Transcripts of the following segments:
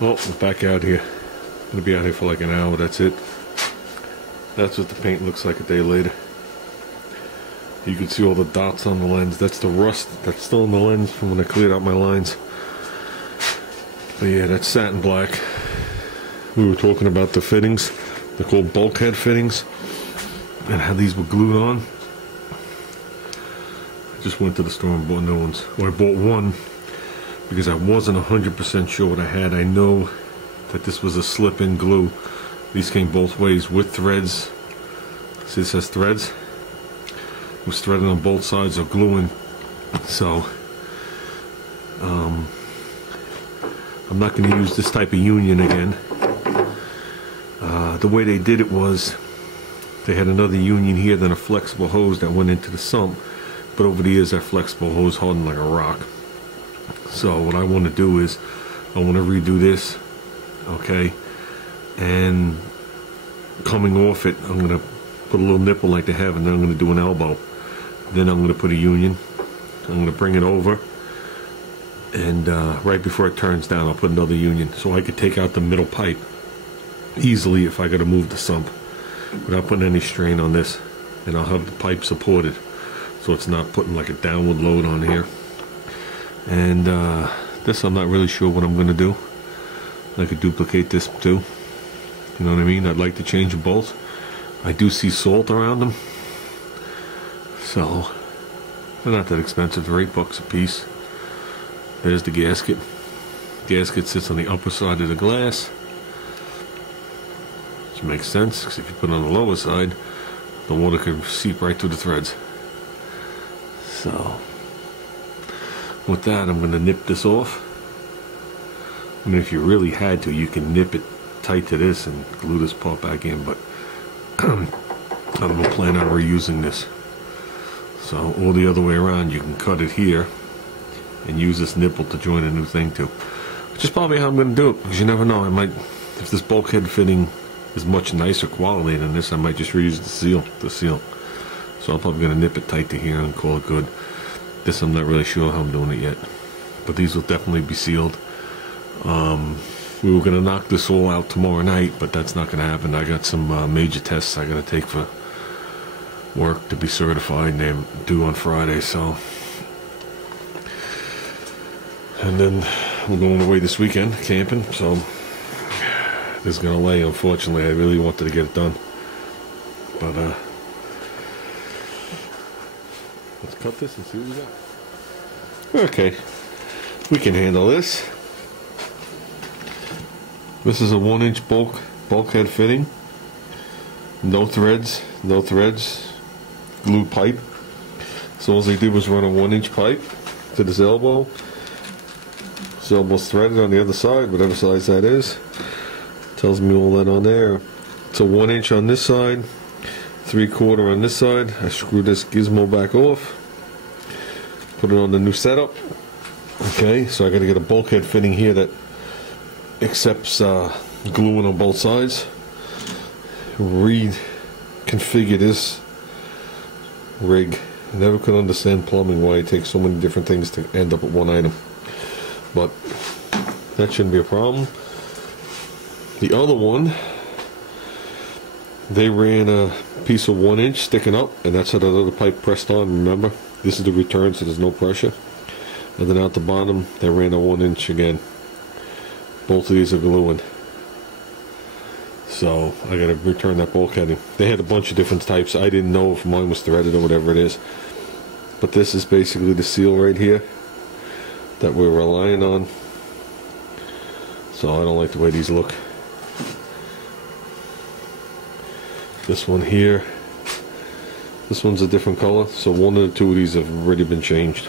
Well, we're back out here. I'm gonna be out here for like an hour, that's it. That's what the paint looks like a day later. You can see all the dots on the lens. That's the rust that's still in the lens from when I cleared out my lines. But yeah, that's satin black. We were talking about the fittings. They're called bulkhead fittings. And how these were glued on. I just went to the store and bought new ones. Well, I bought one because I wasn't 100% sure what I had. I know that this was a slip-in glue. These came both ways with threads. See, it says threads. It was threaded on both sides of gluing. So, I'm not going to use this type of union again. The way they did it was they had another union here, then a flexible hose that went into the sump. But over the years, that flexible hose hardened like a rock. So what I want to do is I want to redo this, okay, and coming off it I'm going to put a little nipple like they have, and then I'm going to do an elbow. Then I'm going to put a union. I'm going to bring it over, and right before it turns down I'll put another union so I could take out the middle pipe easily if I got to move the sump without putting any strain on this. And I'll have the pipe supported so it's not putting like a downward load on here. And this I'm not really sure what I'm going to do. I could duplicate this too. You know what I mean? I'd like to change them both. I do see salt around them. So, they're not that expensive. They're $8 a piece. There's the gasket. Gasket sits on the upper side of the glass. Which makes sense, because if you put it on the lower side, the water could seep right through the threads. So, with that, I'm going to nip this off. I mean, if you really had to, you can nip it tight to this and glue this part back in, but I'm going to plan on reusing this. So, all the other way around, you can cut it here and use this nipple to join a new thing to. Which is probably how I'm going to do it, because you never know. I might, if this bulkhead fitting is much nicer quality than this, I might just reuse the seal. So I'm probably going to nip it tight to here and call it good. This I'm not really sure how I'm doing it yet, but these will definitely be sealed. We were going to knock this all out tomorrow night, but that's not going to happen. I got some major tests I got to take for work to be certified, and they're due on Friday. So, and then we're going away this weekend camping. So this is going to lay. Unfortunately, I really wanted to get it done, but let's cut this and see what we got. Okay, we can handle this. This is a 1-inch bulkhead fitting. No threads, glue pipe. So all they did was run a 1-inch pipe to this elbow. This elbow's threaded on the other side, whatever size that is. Tells me all that on there. It's a 1 inch on this side, 3/4 on this side. I screw this gizmo back off. Put it on the new setup. Okay, so I got to get a bulkhead fitting here that accepts gluing on both sides. Reconfigure this rig. I never could understand plumbing, why it takes so many different things to end up with one item. But that shouldn't be a problem. The other one, they ran a piece of 1 inch sticking up, and that's how the other pipe pressed on, remember? This is the return, so there's no pressure. And then out the bottom, they ran a 1 inch again. Both of these are gluing. So, I gotta return that bulkheading. They had a bunch of different types. I didn't know if mine was threaded or whatever it is. But this is basically the seal right here that we're relying on. So, I don't like the way these look. This one here, this one's a different color, so one of the two of these have already been changed.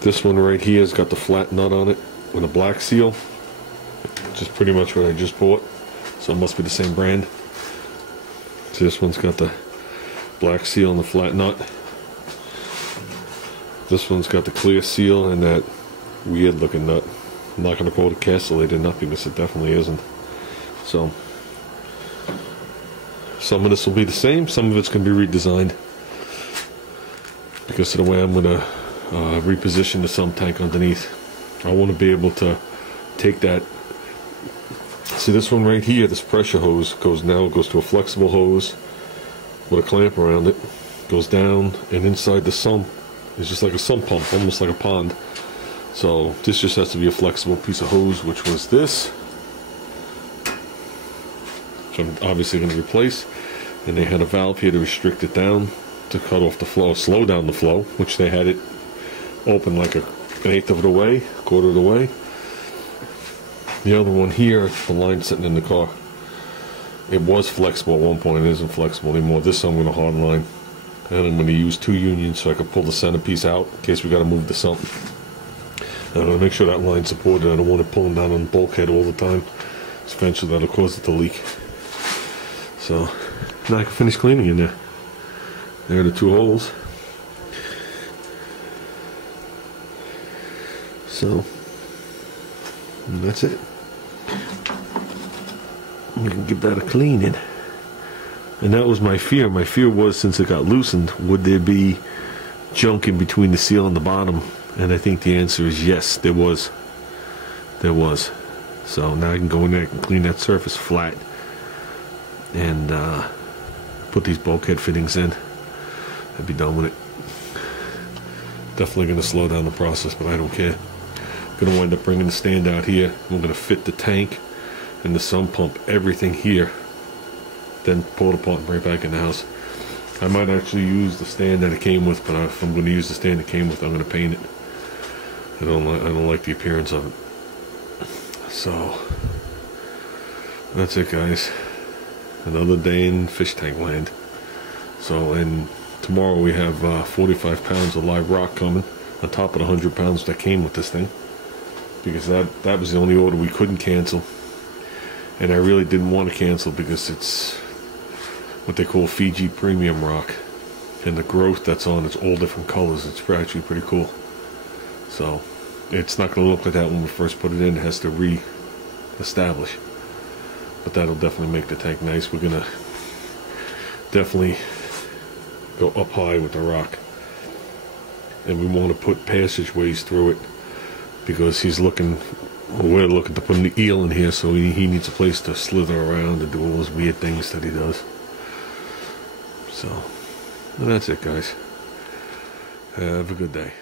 This one right here has got the flat nut on it with a black seal, which is pretty much what I just bought, so it must be the same brand. So this one's got the black seal and the flat nut. This one's got the clear seal and that weird looking nut. I'm not going to call it a castellated nut because it definitely isn't. So some of this will be the same, some of it's going to be redesigned because of the way I'm going to reposition the sump tank underneath. I want to be able to take that. See this one right here, this pressure hose goes to a flexible hose with a clamp around it, goes down, and inside the sump is just like a sump pump, almost like a pond. So this just has to be a flexible piece of hose, which was this, which I'm obviously going to replace. And they had a valve here to restrict it down, to cut off the flow, slow down the flow, which they had it open like an eighth of the way, quarter of the way. The other one here, the line sitting in the car, it was flexible at one point. It isn't flexible anymore. This I'm going to hard line, and I'm going to use 2 unions so I can pull the centerpiece out in case we got to move the sump. And I'm going to make sure that line's supported. I don't want it pulling down on the bulkhead all the time. Eventually that'll cause it to leak. So now I can finish cleaning in there. There are the 2 holes. So, and that's it. We can give that a cleaning. And that was my fear. My fear was, since it got loosened, would there be junk in between the seal and the bottom? And I think the answer is yes, there was. There was. So now I can go in there and clean that surface flat and put these bulkhead fittings in. I'd be done with it. Definitely going to slow down the process, but I don't care. Going to wind up bringing the stand out here. I'm going to fit the tank and the sump pump, everything here, then pull it apart and bring it back in the house. I might actually use the stand that it came with, but if I'm going to use the stand it came with, I'm going to paint it. I don't like the appearance of it. So that's it, guys. Another day in fish tank land. So, and tomorrow we have 45 pounds of live rock coming on top of the 100 pounds that came with this thing, because that was the only order we couldn't cancel. And I really didn't want to cancel because it's what they call Fiji premium rock, and the growth that's on, it's all different colors. It's actually pretty cool. So it's not going to look like that when we first put it in. It has to re-establish, but that'll definitely make the tank nice. We're going to definitely go up high with the rock, and we want to put passageways through it because we're looking to put an eel in here, so he needs a place to slither around and do all those weird things that he does. So, and that's it, guys. Have a good day.